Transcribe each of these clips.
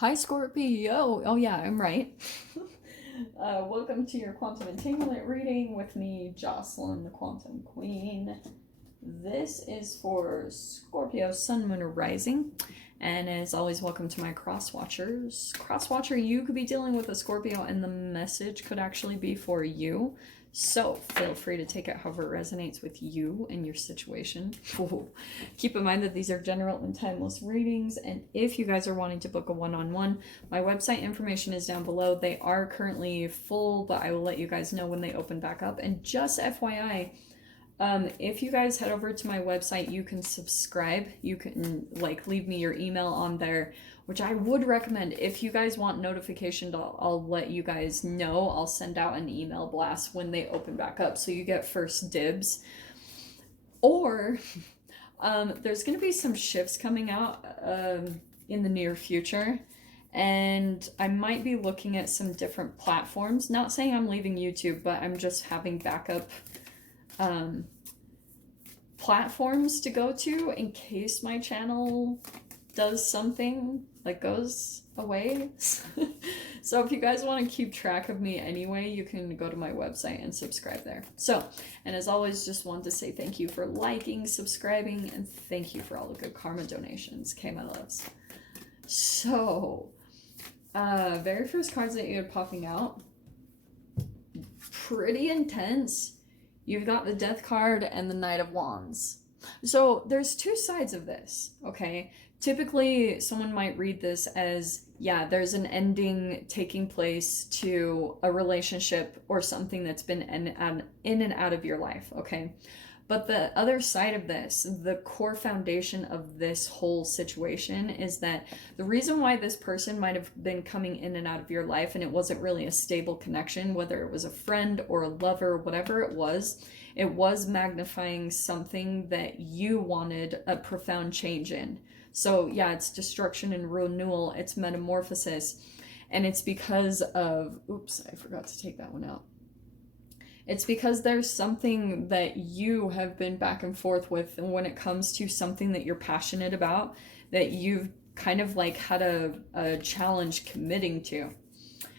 Hi, Scorpio. Oh, yeah, I'm right. Welcome to your Quantum Entanglement reading with me, Jocelyn, the Quantum Queen. This is for Scorpio, Sun, Moon, or Rising. And as always, welcome to my cross watchers. Cross watcher, you could be dealing with a Scorpio, and the message could actually be for you. So feel free to take it however it resonates with you and your situation. Keep in mind that these are general and timeless readings, and if you guys are wanting to book a one-on-one, my website information is down below. They are currently full, but I will let you guys know when they open back up. And just FYI, if you guys head over to my website, you can subscribe. You can leave me your email on there, which I would recommend. If you guys want notification, I'll let you guys know. I'll send out an email blast when they open back up, so you get first dibs. Or there's going to be some shifts coming out in the near future, and I might be looking at some different platforms. Not saying I'm leaving YouTube, but I'm just having backup platforms to go to in case my channel does something, goes away. So if you guys want to keep track of me anyway, you can go to my website and subscribe there. So, and as always, just want to say thank you for liking, subscribing, and thank you for all the good karma donations. Okay, my loves. So, very first cards that you had popping out, pretty intense. You've got the Death card and the Knight of Wands. So there's two sides of this, okay? Typically, someone might read this as, yeah, there's an ending taking place to a relationship or something that's been in and out of your life, okay? But the other side of this, the core foundation of this whole situation, is that the reason why this person might have been coming in and out of your life and it wasn't really a stable connection, whether it was a friend or a lover, whatever it was magnifying something that you wanted a profound change in. So yeah, it's destruction and renewal, it's metamorphosis, and it's because of, oops, I forgot to take that one out. It's because there's something that you have been back and forth with, and when it comes to something that you're passionate about, that you've kind of had a challenge committing to.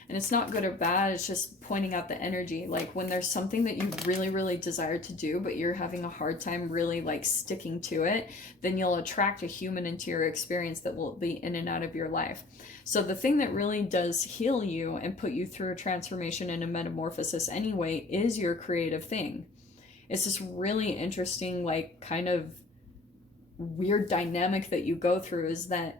And it's not good or bad, it's just pointing out the energy. Like when there's something that you really, really desire to do, but you're having a hard time really sticking to it, then you'll attract a human into your experience that will be in and out of your life. So the thing that really does heal you and put you through a transformation and a metamorphosis anyway is your creative thing. It's this really interesting, kind of weird dynamic that you go through, is that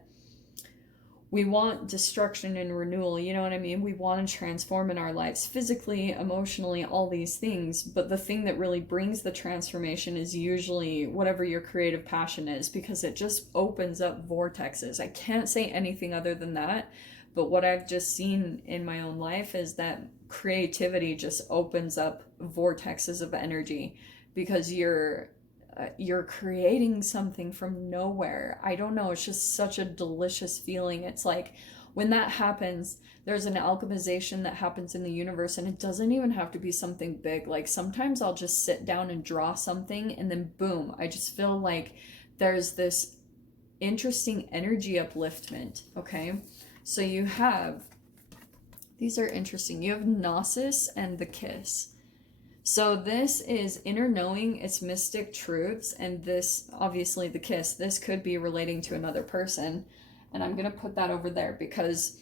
we want destruction and renewal, you know what I mean? We want to transform in our lives physically, emotionally, all these things. But the thing that really brings the transformation is usually whatever your creative passion is, because it just opens up vortexes. I can't say anything other than that. But what I've just seen in my own life is that creativity just opens up vortexes of energy, because you're creating something from nowhere. I don't know, it's just such a delicious feeling. It's like when that happens, there's an alchemization that happens in the universe, and it doesn't even have to be something big. Sometimes I'll just sit down and draw something, and then boom, I just feel like there's this interesting energy upliftment, okay? So you have, these are interesting. You have Gnosis and the Kiss. So this is inner knowing, it's mystic truths, and this, obviously the kiss, this could be relating to another person. And I'm going to put that over there because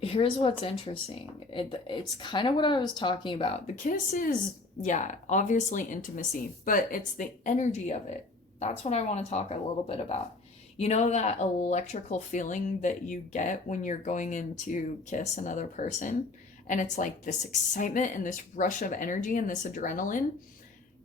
here's what's interesting. It's kind of what I was talking about. The kiss is, yeah, obviously intimacy, but it's the energy of it. That's what I want to talk a little bit about. You know that electrical feeling that you get when you're going in to kiss another person? And it's like this excitement and this rush of energy and this adrenaline.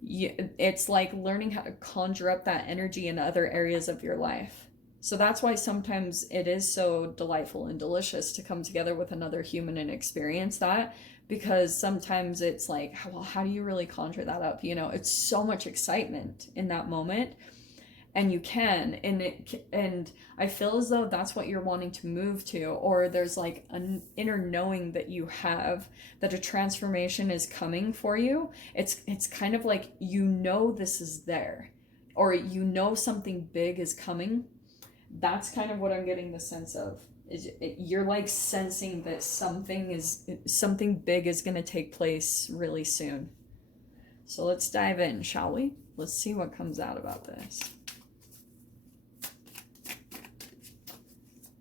It's like learning how to conjure up that energy in other areas of your life. So that's why sometimes it is so delightful and delicious to come together with another human and experience that, because sometimes it's like, well, how do you really conjure that up? You know, it's so much excitement in that moment. And you can, and I feel as though that's what you're wanting to move to, or there's an inner knowing that you have that a transformation is coming for you. It's kind of like, you know, this is there, or you know something big is coming, That's kind of what I'm getting the sense of. You're like sensing that something big is going to take place really soon. So let's dive in, shall we? Let's see what comes out about this.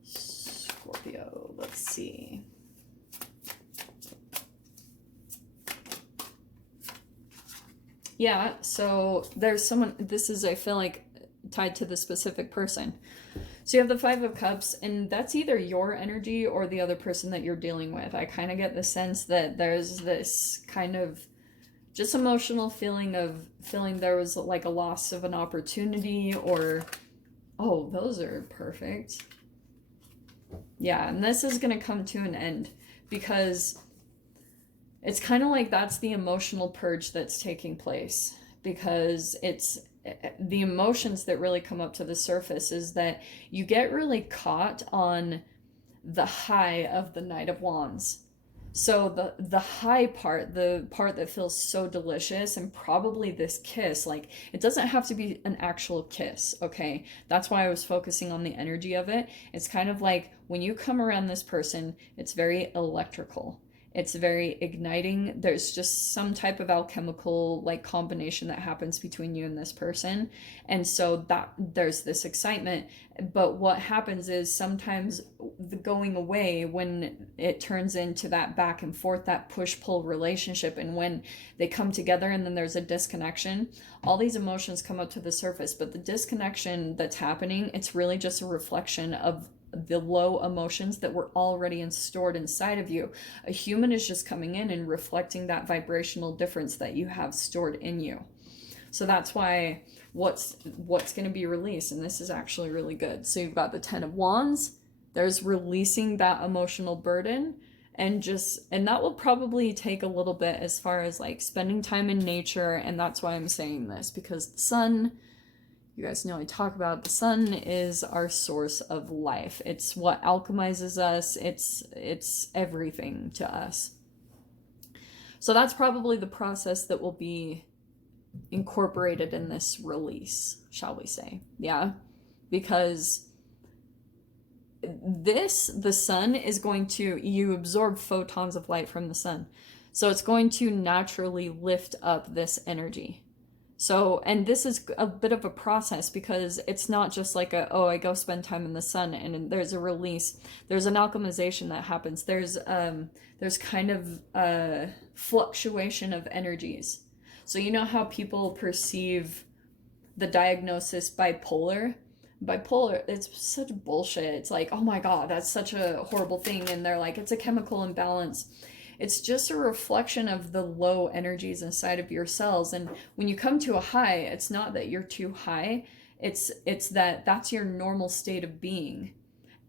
Scorpio, let's see. Yeah, so there's someone, this is, I feel like, tied to the specific person. So you have the Five of Cups, and that's either your energy or the other person that you're dealing with. I kind of get the sense that there's this kind of just emotional feeling of feeling there was like a loss of an opportunity, or, oh, those are perfect. Yeah, and this is going to come to an end because it's kind of like that's the emotional purge that's taking place, because it's the emotions that really come up to the surface is that you get really caught on the high of the Knight of Wands. So the high part, the part that feels so delicious, and probably this kiss, like it doesn't have to be an actual kiss, okay? That's why I was focusing on the energy of it. It's kind of like when you come around this person, it's very electrical. It's very igniting. There's just some type of alchemical like combination that happens between you and this person. And so that there's this excitement. But what happens is sometimes the going away, when it turns into that back and forth, that push-pull relationship, and when they come together and then there's a disconnection, all these emotions come up to the surface. But the disconnection that's happening, it's really just a reflection of the low emotions that were already stored inside of you. A human is just coming in and reflecting that vibrational difference that you have stored in you. So that's why what's going to be released, and this is actually really good. So you've got the Ten of Wands. There's releasing that emotional burden, and that will probably take a little bit as far as like spending time in nature. And that's why I'm saying this, because the sun, you guys know I talk about the sun is our source of life. It's what alchemizes us. It's everything to us. So that's probably the process that will be incorporated in this release, shall we say. Yeah, because the sun is going to, you absorb photons of light from the sun. So it's going to naturally lift up this energy. So, and this is a bit of a process, because it's not just like I go spend time in the sun and there's a release. There's an alchemization that happens. There's kind of a fluctuation of energies. So you know how people perceive the diagnosis bipolar? Bipolar, it's such bullshit. It's like, oh my God, that's such a horrible thing. And they're like, it's a chemical imbalance. It's just a reflection of the low energies inside of your cells. And when you come to a high, it's not that you're too high. It's that that's your normal state of being.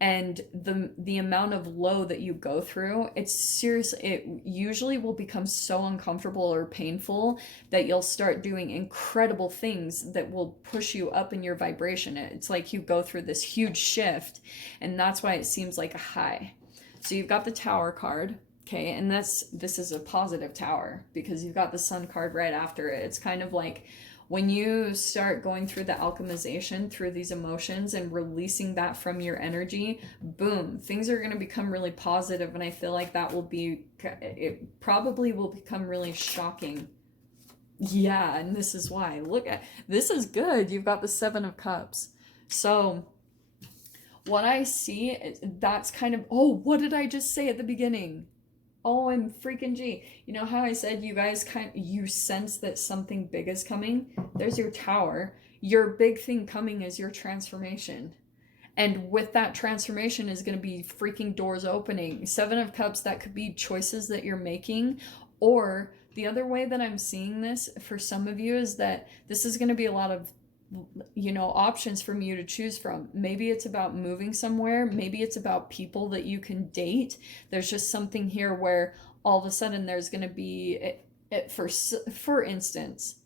And the amount of low that you go through, it usually will become so uncomfortable or painful that you'll start doing incredible things that will push you up in your vibration. It's like you go through this huge shift, and that's why it seems like a high. So you've got the Tower card. Okay, and this is a positive tower, because you've got the Sun card right after it. It's kind of like when you start going through the alchemization through these emotions and releasing that from your energy, boom, things are going to become really positive. And I feel like it probably will become really shocking. Yeah, and this is why. Look at, this is good. You've got the Seven of Cups. So what I see, that's kind of, oh, what did I just say at the beginning? Oh, I'm freaking G. You know how I said you guys you sense that something big is coming? There's your Tower. Your big thing coming is your transformation. And with that transformation is going to be freaking doors opening. Seven of Cups, that could be choices that you're making. Or the other way that I'm seeing this for some of you is that this is going to be a lot of, options for you to choose from. Maybe it's about moving somewhere. Maybe it's about people that you can date. There's just something here where all of a sudden there's going to be, for instance,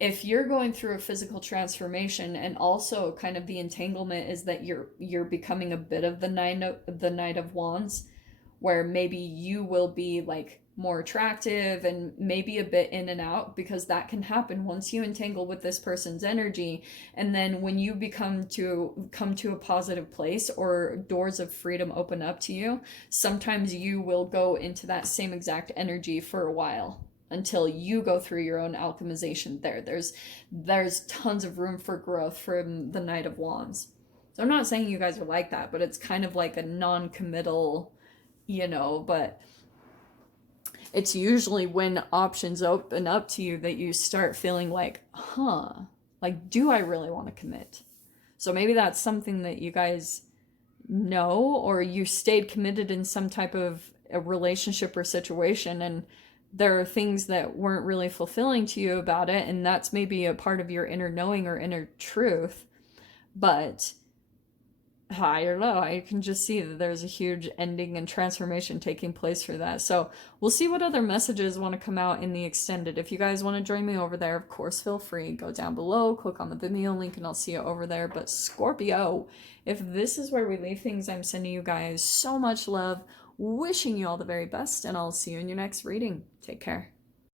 if you're going through a physical transformation, and also kind of the entanglement is that you're becoming a bit of the Knight of Wands, where maybe you will be like more attractive and maybe a bit in and out, because that can happen once you entangle with this person's energy. And then when you come to a positive place, or doors of freedom open up to you, sometimes you will go into that same exact energy for a while until you go through your own alchemization there. There's tons of room for growth from the Knight of Wands. So I'm not saying you guys are like that, but it's kind of like a non-committal, but it's usually when options open up to you that you start feeling like, like, do I really want to commit? So maybe that's something that you guys know, or you stayed committed in some type of a relationship or situation, and there are things that weren't really fulfilling to you about it, and that's maybe a part of your inner knowing or inner truth. But I don't know, I can just see that there's a huge ending and transformation taking place for that. So we'll see what other messages want to come out in the extended. If you guys want to join me over there, of course, feel free. Go down below, click on the Vimeo link, and I'll see you over there. But Scorpio, if this is where we leave things, I'm sending you guys so much love, wishing you all the very best, and I'll see you in your next reading. Take care.